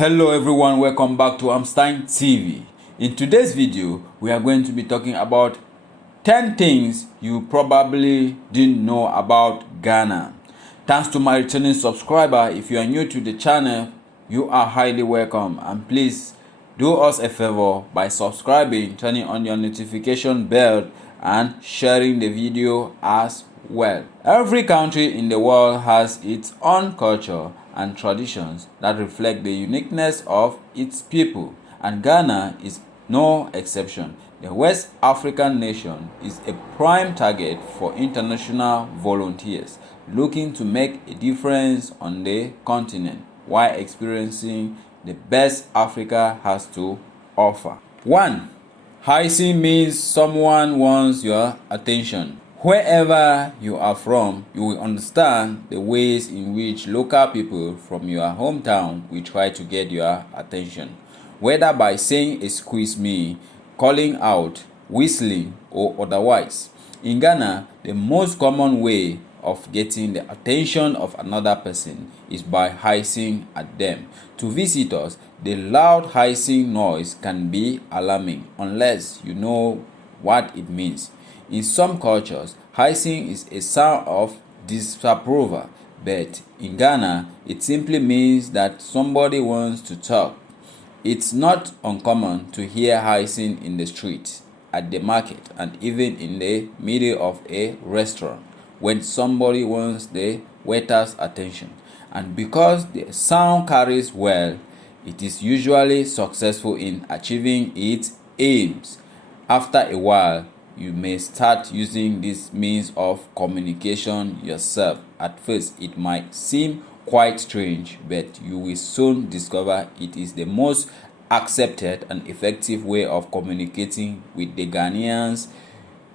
Hello everyone, welcome back to Emstine TV. In today's video, we are going to be talking about 10 things you probably didn't know about Ghana. Thanks to my returning subscriber. If you are new to the channel, you are highly welcome, and please do us a favor by subscribing, turning on your notification bell and sharing the video as well. Every country in the world has its own culture and traditions that reflect the uniqueness of its people, and Ghana is no exception. The West African nation is a prime target for international volunteers looking to make a difference on the continent while experiencing the best Africa has to offer. 1. Heising means someone wants your attention. Wherever you are from, you will understand the ways in which local people from your hometown will try to get your attention, whether by saying "excuse me," calling out, whistling, or otherwise. In Ghana, the most common way of getting the attention of another person is by hissing at them. To visitors, the loud hissing noise can be alarming unless you know what it means. In some cultures, hissing is a sound of disapproval, but in Ghana, it simply means that somebody wants to talk. It's not uncommon to hear hissing in the street, at the market, and even in the middle of a restaurant when somebody wants the waiter's attention. And because the sound carries well, it is usually successful in achieving its aims. After a while, you may start using this means of communication yourself. At first, it might seem quite strange, but you will soon discover it is the most accepted and effective way of communicating with the Ghanaians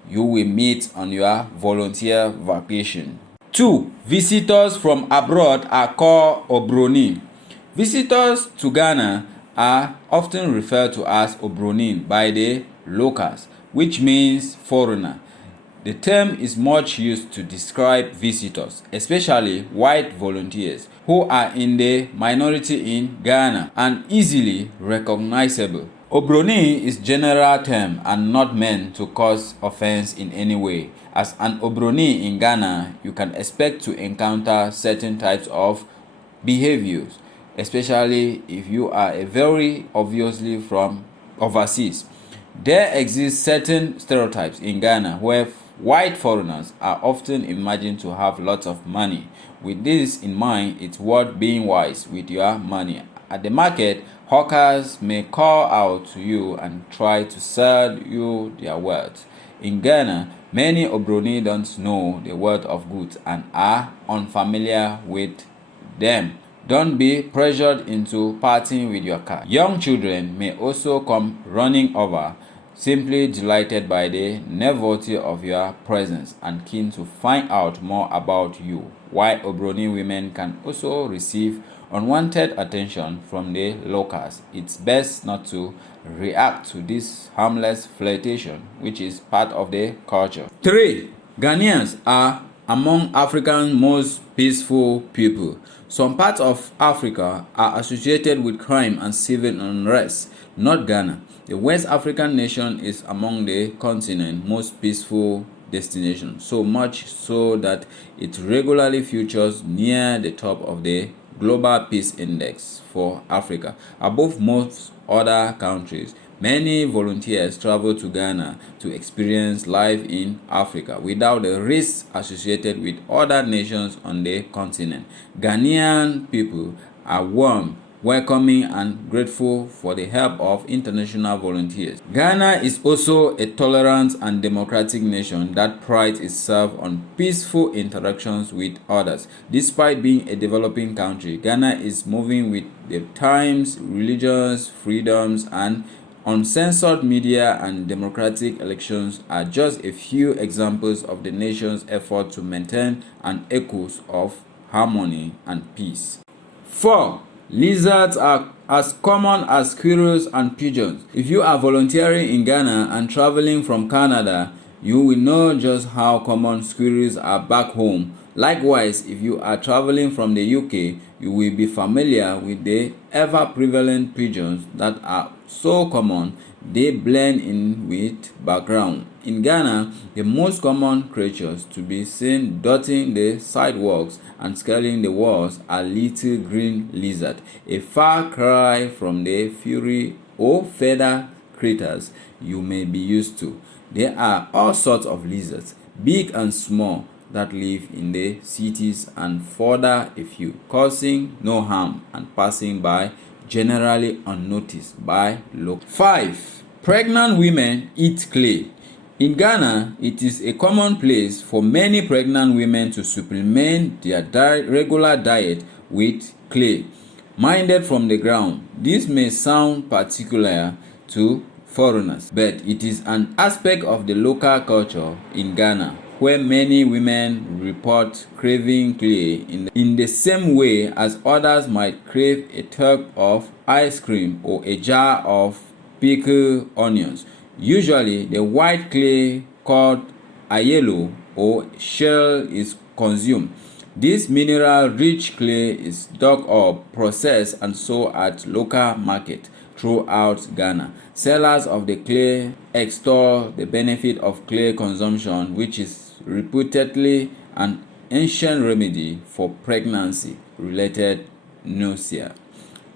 you will meet on your volunteer vacation. 2. Visitors from abroad are called brony. Visitors to Ghana are often referred to as brony by the locals, which means foreigner. The term is much used to describe visitors, especially white volunteers, who are in the minority in Ghana and easily recognizable. Obroni is general term and not meant to cause offense in any way. As an obroni in Ghana, you can expect to encounter certain types of behaviors, especially if you are very obviously from overseas. There exist certain stereotypes in Ghana where white foreigners are often imagined to have lots of money. With this in mind, it's worth being wise with your money. At the market, hawkers may call out to you and try to sell you their worth. In Ghana, many obroni don't know the worth of goods and are unfamiliar with them. Don't be pressured into parting with your car. Young children may also come running over, simply delighted by the novelty of your presence and keen to find out more about you, while obroni women can also receive unwanted attention from the locals. It's best not to react to this harmless flirtation, which is part of the culture. 3. Ghanaians are among Africa's most peaceful people. Some parts of Africa are associated with crime and civil unrest, not Ghana. The West African nation is among the continent's most peaceful destinations, so much so that it regularly features near the top of the Global Peace Index for Africa, above most other countries. Many volunteers travel to Ghana to experience life in Africa without the risks associated with other nations on the continent. Ghanaian people are warm, welcoming, and grateful for the help of international volunteers. Ghana is also a tolerant and democratic nation that prides itself on peaceful interactions with others. Despite being a developing country, Ghana is moving with the times. Religious freedoms and uncensored media and democratic elections are just a few examples of the nation's effort to maintain an echoes of harmony and peace. 4. Lizards are as common as squirrels and pigeons. If you are volunteering in Ghana and traveling from Canada, you will know just how common squirrels are back home. Likewise, if you are traveling from the UK, you will be familiar with the ever-prevalent pigeons that are so common they blend in with background. In Ghana, the most common creatures to be seen dotting the sidewalks and scaling the walls are little green lizards, a far cry from the furry or feather critters you may be used to. There are all sorts of lizards, big and small, that live in the cities and further a few, causing no harm and passing by generally unnoticed by locals. 5. Pregnant women eat clay. In Ghana, it is a commonplace for many pregnant women to supplement their regular diet with clay, mined from the ground. This may sound particular to foreigners, but it is an aspect of the local culture in Ghana, where many women report craving clay in the same way as others might crave a tub of ice cream or a jar of pickled onions. Usually, the white clay called ayelo or shell is consumed. This mineral-rich clay is dug up, processed, and sold at local markets throughout Ghana. Sellers of the clay extol the benefit of clay consumption, which is reputedly an ancient remedy for pregnancy-related nausea.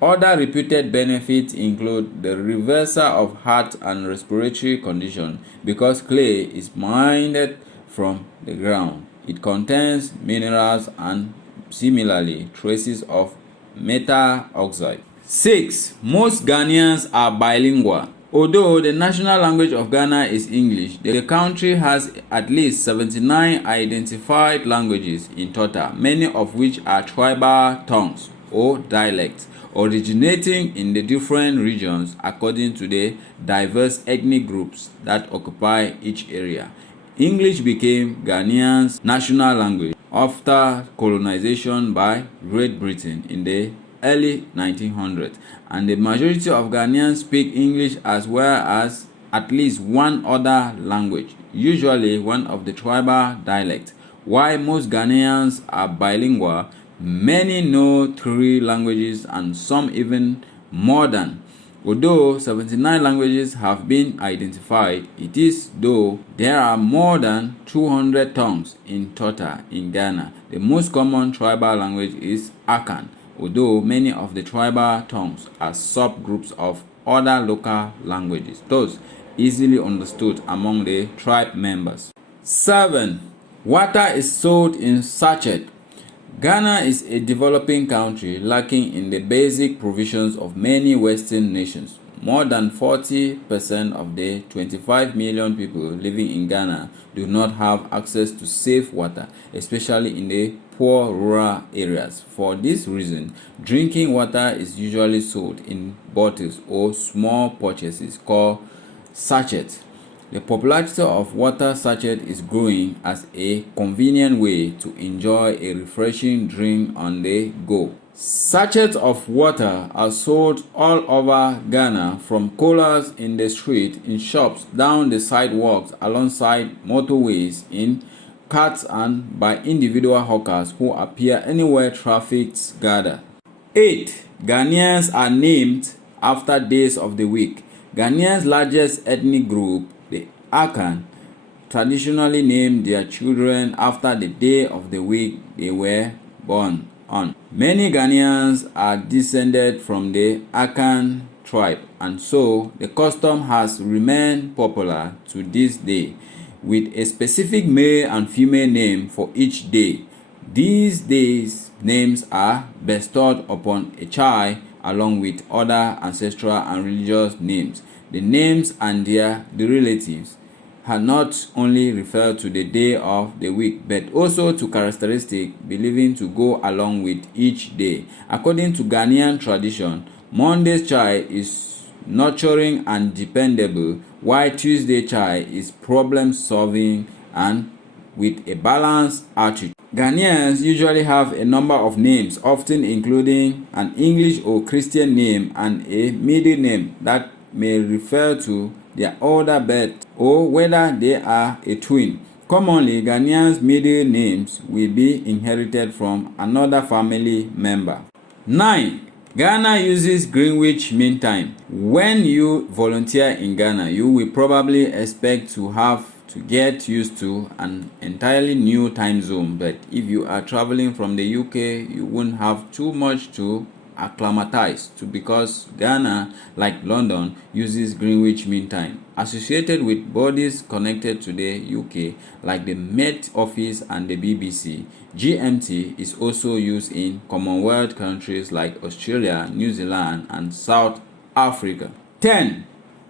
Other reputed benefits include the reversal of heart and respiratory conditions because clay is mined from the ground. It contains minerals and similarly traces of metal oxide. 6. Most Ghanaians are bilingual. Although the national language of Ghana is English, the country has at least 79 identified languages in total, many of which are tribal tongues or dialects, originating in the different regions according to the diverse ethnic groups that occupy each area. English became Ghanaians' national language after colonization by Great Britain in the early 1900s, and the majority of Ghanaians speak English as well as at least one other language, usually one of the tribal dialects. While most Ghanaians are bilingual, many know 3 languages and some even more than. Although 79 languages have been identified, it is though there are more than 200 tongues in total in Ghana. The most common tribal language is Akan, although many of the tribal tongues are subgroups of other local languages, thus easily understood among the tribe members. 7. Water is sold in sachet. Ghana is a developing country lacking in the basic provisions of many Western nations. More than 40% of the 25 million people living in Ghana do not have access to safe water, especially in the poor rural areas. For this reason, drinking water is usually sold in bottles or small purchases called sachets. The popularity of water sachet is growing as a convenient way to enjoy a refreshing drink on the go. Sachets of water are sold all over Ghana, from coolers in the street, in shops, down the sidewalks, alongside motorways, in carts, and by individual hawkers who appear anywhere traffic gather. 8. Ghanaians are named after days of the week. Ghanaians' largest ethnic group, the Akan, traditionally name their children after the day of the week they were born on. Many Ghanaians are descended from the Akan tribe, and so the custom has remained popular to this day, with a specific male and female name for each day. These days' names are bestowed upon a child along with other ancestral and religious names. The names and the relatives had not only referred to the day of the week, but also to characteristics believed to go along with each day. According to Ghanaian tradition, Monday's child is nurturing and dependable, while Tuesday's child is problem-solving and with a balanced attitude. Ghanaians usually have a number of names, often including an English or Christian name and a middle name that may refer to their older birth or whether they are a twin. Commonly, Ghanaians' middle names will be inherited from another family member. 9. Ghana uses Greenwich Mean Time. When you volunteer in Ghana, you will probably expect to have to get used to an entirely new time zone, but if you are traveling from the UK, you won't have too much to acclimatize to, because Ghana, like London, uses Greenwich Mean Time. Associated with bodies connected to the UK, like the Met Office and the BBC, GMT is also used in Commonwealth countries like Australia, New Zealand, and South Africa. 10.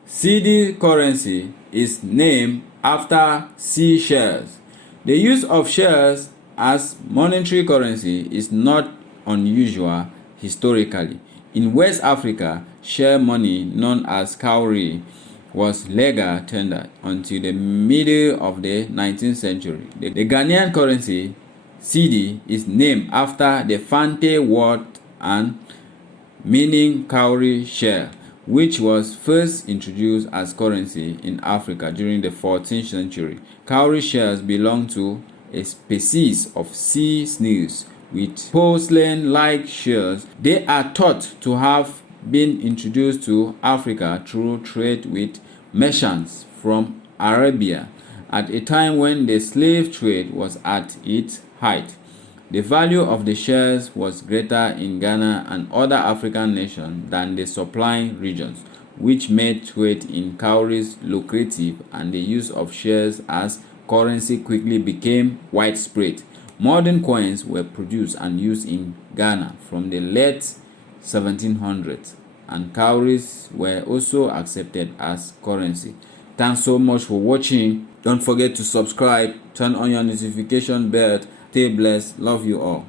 CD currency is named after seashells. The use of shells as monetary currency is not unusual historically. In West Africa, shell money known as cowrie was legal tender until the middle of the 19th century. The Ghanaian currency, CD, is named after the Fante word and meaning cowrie shell, which was first introduced as currency in Africa during the 14th century. Cowrie shells belong to a species of sea snails with porcelain-like shells. They are thought to have been introduced to Africa through trade with merchants from Arabia at a time when the slave trade was at its height. The value of the shells was greater in Ghana and other African nations than the supplying regions, which made trade in cowries lucrative, and the use of shells as currency quickly became widespread. Modern coins were produced and used in Ghana from the late 1700s, and cowries were also accepted as currency. Thanks so much for watching. Don't forget to subscribe, turn on your notification bell. Stay blessed. Love you all.